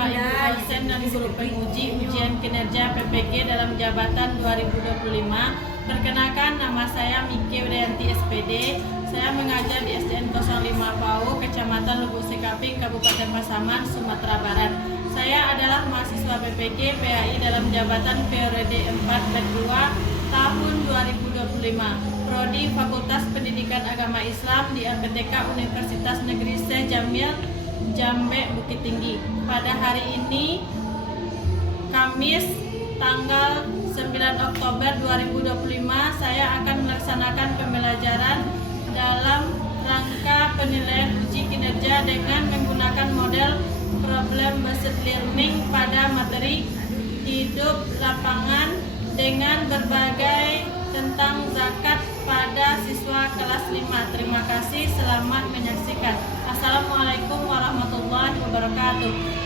Bapak Ibu dosen dan guru penguji ujian kinerja PPG dalam jabatan 2025. Perkenalkan, nama saya Miki Udayanti SPD. Saya mengajar di SDN 05 PAU, Kecamatan Lubuk Sekaping, Kabupaten Pasaman, Sumatera Barat. Saya adalah mahasiswa PPG PAI dalam jabatan periode 4/2 tahun 2025. Prodi Fakultas Pendidikan Agama Islam di LPTK Universitas Negeri Syekh Jamil, Jambe, Bukit Tinggi. Pada hari ini, Kamis, tanggal 9 Oktober 2025, saya akan melaksanakan pembelajaran dalam rangka penilaian uji kinerja dengan menggunakan model problem based learning pada materi hidup lapangan dengan berbagai tentang zakat pada siswa kelas 5. Terima kasih, selamat menyaksikan. Assalamualaikum warahmatullahi wabarakatuh.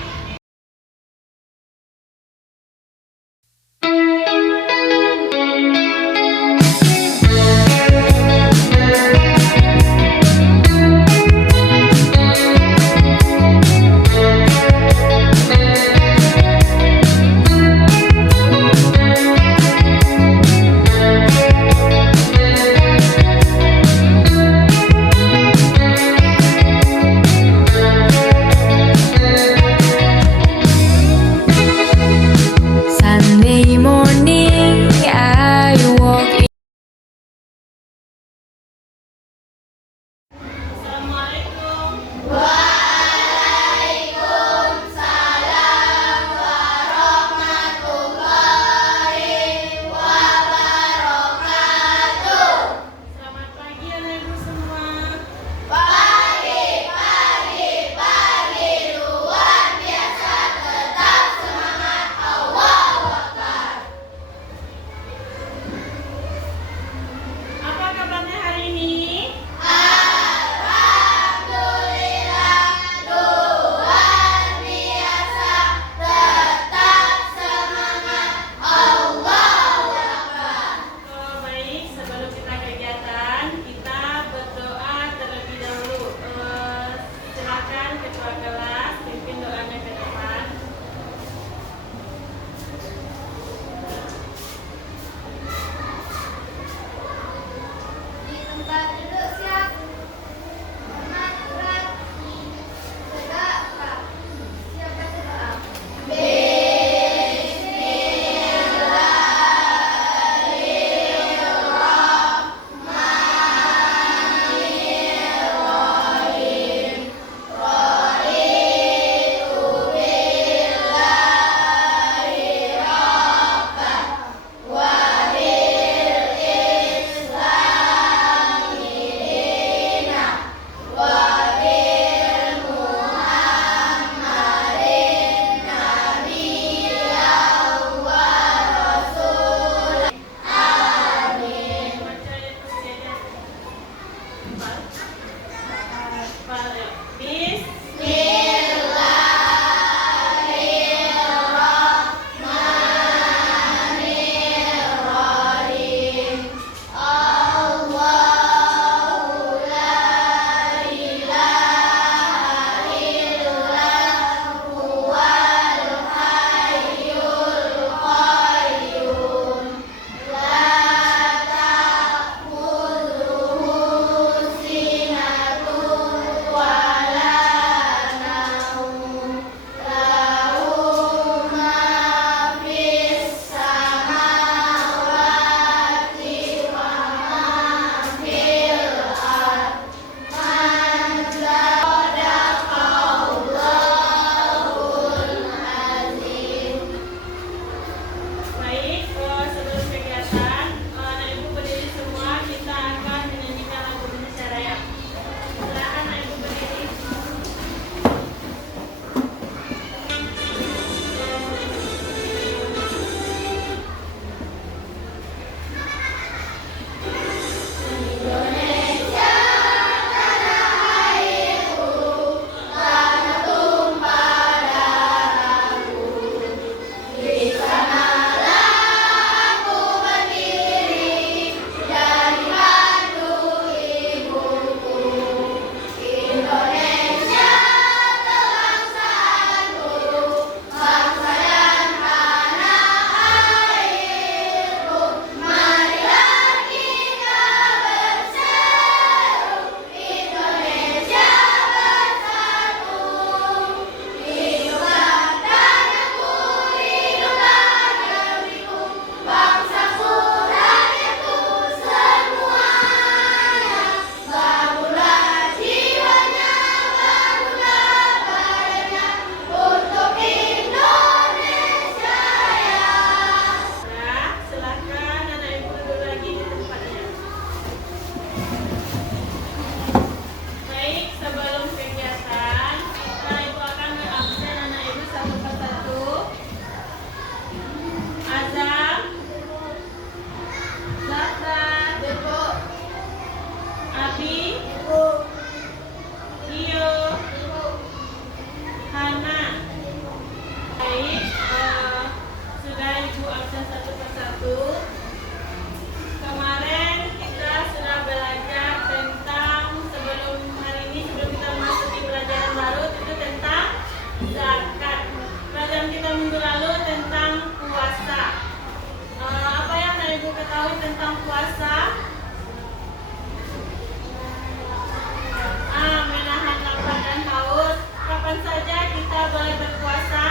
kita boleh berpuasa?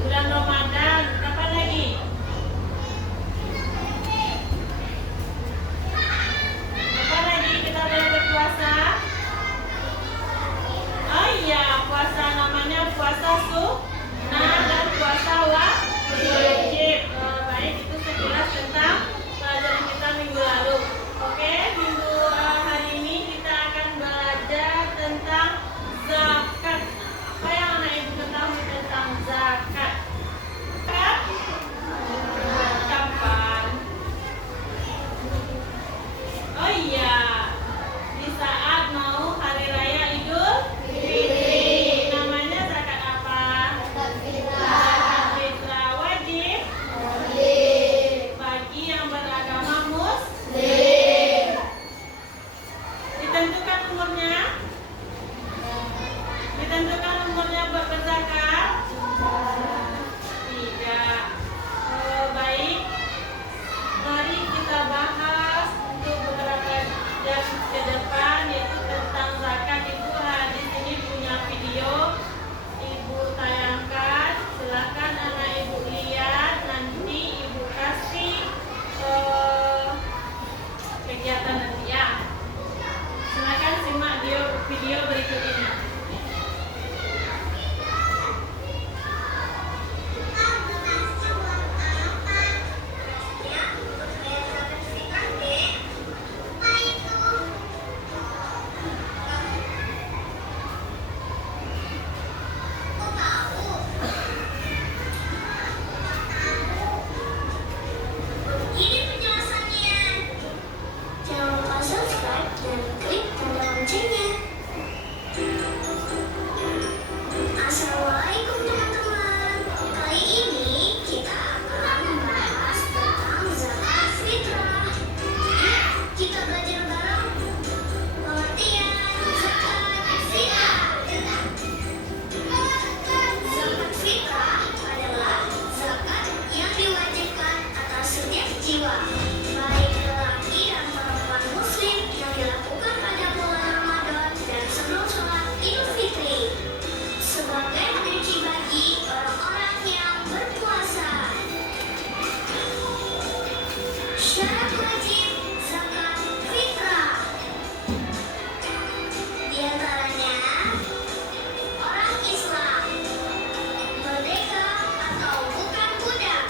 Bulan Ramadan. Kapan lagi? Kapan lagi kita boleh berpuasa? Oh iya, puasa namanya puasa sunnah dan puasa wajib. Baik, itu sekilas tentang pelajaran kita minggu lalu. Oke, minggu hari ini kita akan belajar tentang zakat. Apa yang anak ibu ketahui tentang zakat? Kapan? Oh iya, di saat mau hari raya Idul Fitri. Namanya zakat apa? Zakat fitrah. Wajib bagi yang beragama Muslim. Ditentukan umurnya? Ditentukan umurnya buat berzakat? Tidak. Baik, mari kita bahas untuk beberapa jam ke depan, yaitu tentang zakat. Ibu di sini punya video, ibu tayangkan. Silakan anak ibu lihat, nanti ibu kasih kegiatan nanti ya. Silakan simak video berikut ini. Ini penjelasannya. Jangan lupa subscribe dan klik tanda loncengnya. Assalamualaikum teman-teman. Kali ini kita akan membahas tentang zakat fitrah. Kita belajar bareng pengertian zakat fitrah. Zakat fitrah adalah zakat yang diwajibkan atas setiap jiwa, baik lelaki dan perempuan muslim, yang dilakukan pada bulan Ramadan dan sebelum sholat Idul Fitri, sebagai rezeki bagi orang-orang yang berpuasa. Syarat wajib zakat fitrah di antaranya orang Islam, merdeka atau bukan budak,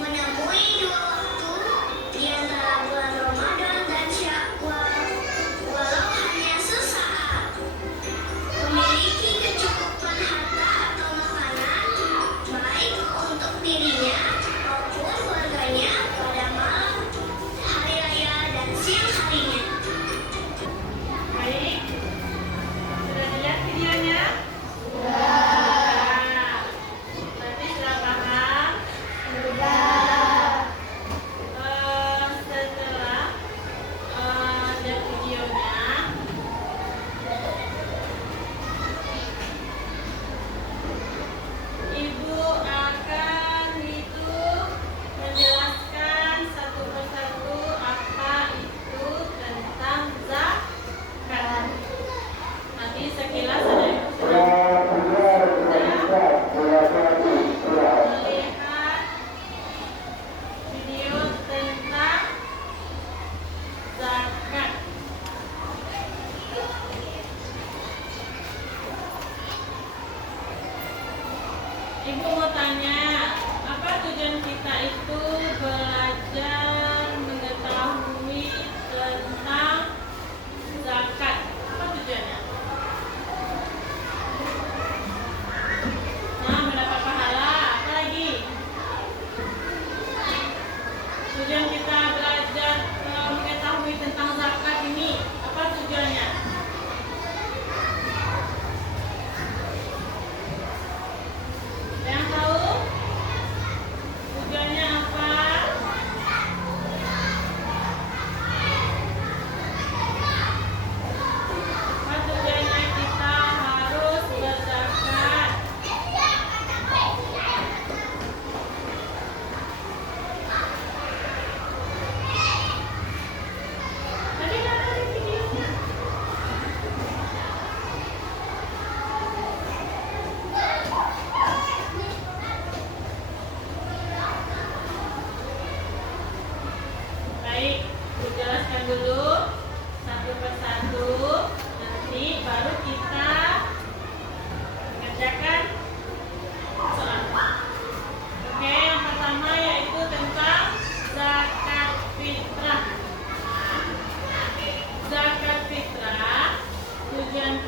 menemui 2 waktu di antara bulan Ramadan dan Syawal, walau hanya sesaat, memiliki kecukupan harta atau makanan, baik untuk dirinya maupun keluarganya pada malam hari raya dan siang harinya. Baik, sudah dilihat videonya? Sudah. Berarti sudah paham? Setelah lihat videonya, ibu akan menjelaskan satu persatu apa itu tentang zakat. Nanti sekilas ada ibu sudah melihat video tentang zakat. Ibu mau tanya, apa tujuan kita itu belajar mengetahui tentang zakat? Apa tujuannya? Nah, mendapat pahala. Apa lagi? Tujuan kita belajar mengetahui tentang zakat ini, apa tujuannya? Yang tahu? Tujuannya apa?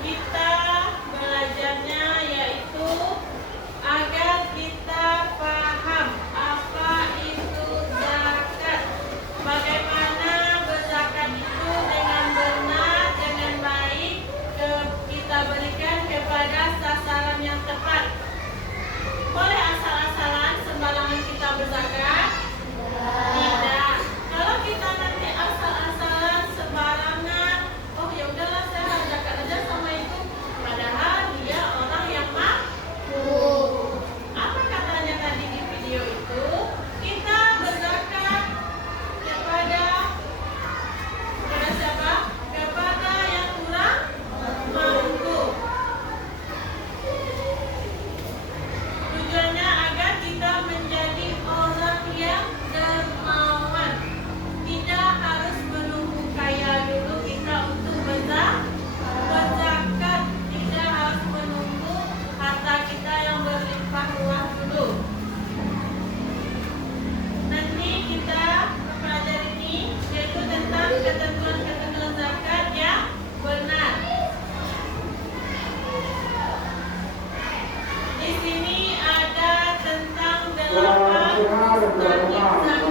kita belajarnya yaitu agar kita paham apa itu zakat, bagaimana berzakat itu dengan benar, dengan baik, kita berikan kepada sasaran yang tepat. Boleh asal-asalan sembarangan kita berzakat? Tidak. Kalau kita nanti asal-asalan sembarangan, oh ya udahlah saya zakat aja sama itu, padahal dia orang yang mampu. Apa katanya tadi di video itu? Kita berzakat kepada siapa? Kepada yang kurang mampu. Tujuannya agar kita menjadi orang yang dermawan. Tidak harus menunggu kaya dulu kita untuk berzakat. Tidak harus menunggu harta kita yang berlimpah ruah dulu. Nanti kita mempelajari ini yaitu tentang ketentuan-ketentuan zakat yang benar. Di sini ada tentang 8 substantif zakat.